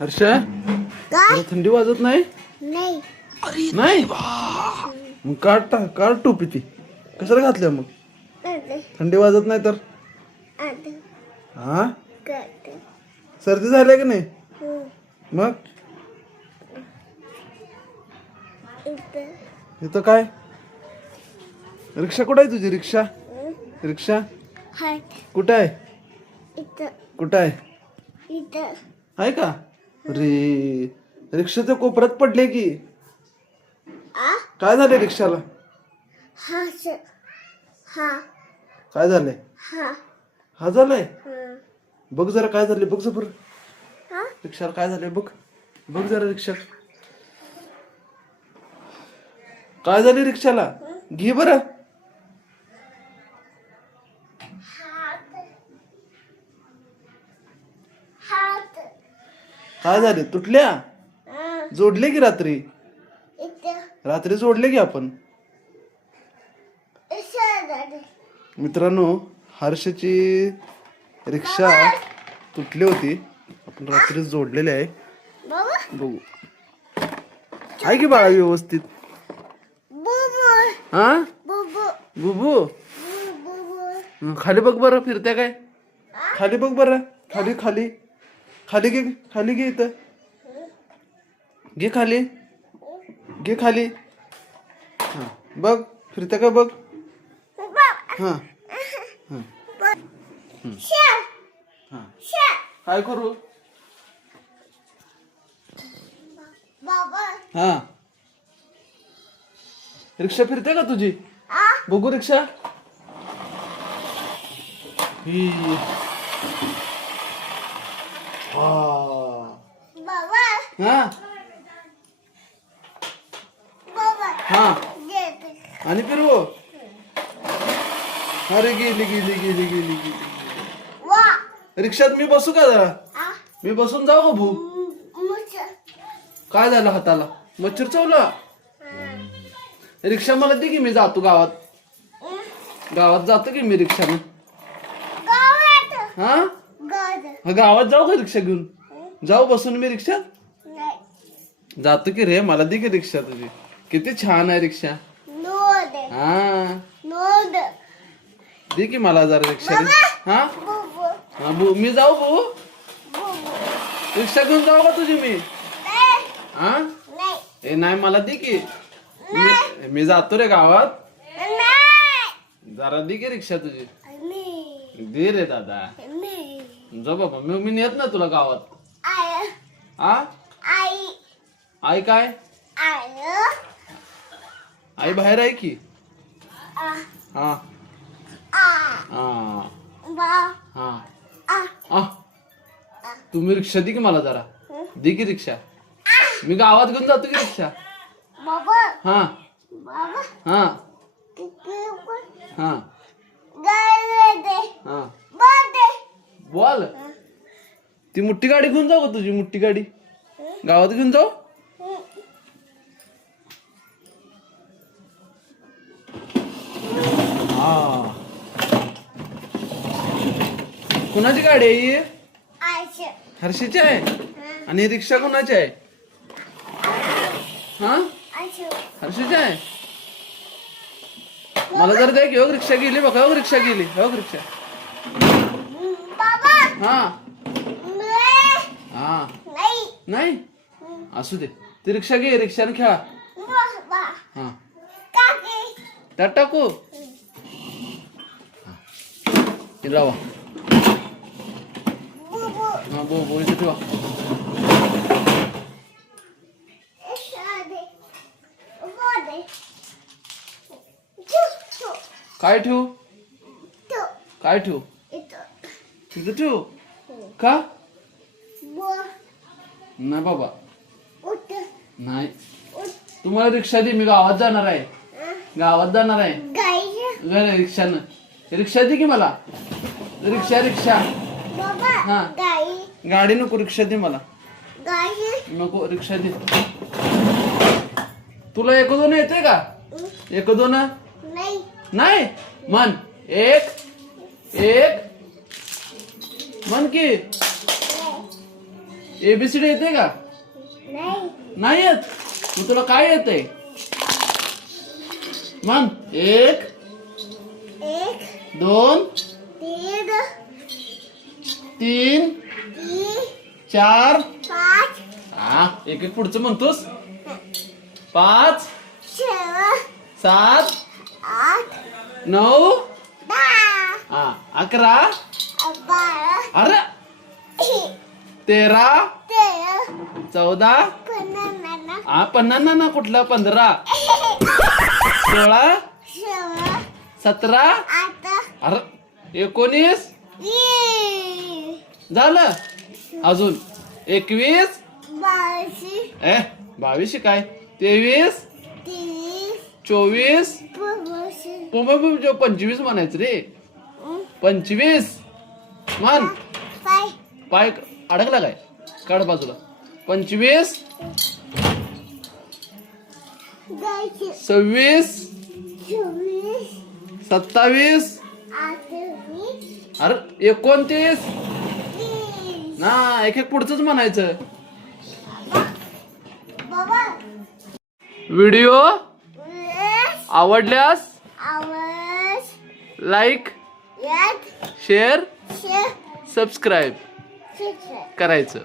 हर्षा तुला थंडी वाजत नाही? नाही नाही मग काढ टोपी ती कशाला घातल्या मग? थंडी वाजत नाही तर? हा सर्दी झाली की नाही? मग इथं काय रिक्षा कुठं आहे तुझी? रिक्षा रिक्षा कुठं आहे? कुठं आहे? आहे का? अरे रिक्षाच्या कोपऱ्यात पडले की काय झाले रिक्षाला? काय झालंय? हा झालंय? बघ जरा काय झाले बघ जरा रिक्षाला काय झालंय बघ बघ जरा रिक्षा काय झाले रिक्षाला घे बरं. काय झाले तुटल्या? जोडले की रात्री रात्री जोडले की आपण. मित्रांनो हर्षची रिक्षा तुटली होती आपण रात्री जोडलेली आहे. बघू आहे की बाळा व्यवस्थित? हा बुबू खाली बघ बरं फिरत्या काय? खाली बघ बरं खाली खाली खाली घे खाली घे इथं घे खाली घे खाली. हा बघ फिरत्या काय बघ. हा काय करू? हा रिक्षा फिरते का तुझी? बघू रिक्षा ही हा हा आणि फिरवू. अरे गेली गेली गेली गेली गेली. रिक्षात मी बसू का जरा? मी बसून जाऊ का भू? काय झालं हाताला? मच्छर चावला? रिक्षा मला दे की मी जातो गावात. गावात जातो की मी रिक्षाने. हा गावात जाऊ का रिक्षा घेऊन? जाऊ बसून मी रिक्षात? जातो की रे मला दे की रिक्षा तुझी. किती छान आहे रिक्षा. हा दे की मला जरा रिक्षा. हा हा मी जाऊ भाऊ रिक्षा घेऊन जाऊ का तुझी मी? हा ए नाही मला दे की मी जातो रे गावात. जरा दे की रिक्षा तुझी. दे रे दादा जा बाबा मी नेत ना तुला गावात. हा आई काय? आई बाहेर आहे की. हा हा तुम्ही रिक्षा दे की मला जरा. दे की रिक्षा मी गावात घेऊन जातो की रिक्षा. हा हा हा हा बोल. ती मोठी गाडी घेऊन जाऊ का तुझी? मोठी गाडी गावात घेऊन जाऊ. हा कुणाची गाडी आहे ही? हर्षीची आहे. आणि रिक्षा कुणाची आहे? हा हर्षीची आहे. मला जर द्या की हो रिक्षा गेली बघा. हो रिक्षा गेली हो रिक्षा. हा हा नाही असू दे ती रिक्षा घे. रिक्षाने खेळा. हा त्यात टाकू लावा. हा बो इथे ठेवा. काय ठेवू? काय ठेवू? तिथं ठेवू का? नाही बाबा नाही. तुम्हाला रिक्षा दे मी गावात जाणार आहे. गावात जाणार आहे रिक्षानं. रिक्षा दे की मला. रिक्षा रिक्षा हा गाडी नको रिक्षा दे मला. नको रिक्षा दे. तुला एक दोन येते का? एक दोन नाही मन एक एक मन की एबीसीडी येते का? नाही येत. मग तुला काय येते? म्हण. 1 2 3 4. हा एक एक पुढचं म्हणतोस. 5 7 9. हा 11. अरे 13 14. हा 15 ना कुठला 15. 16 17. अरे 19. झालं. अजून 21. 22 काय? 23 24. 25 म्हणायचं रे. 25 म्हण. पाय अडकला काय? काढ बाजूला. 25 26 27. अरे 29 ना एक एक पुढचंच म्हणायचं. व्हिडिओ आवडल्यास लाईक शेअर सबस्क्राईब करायचं.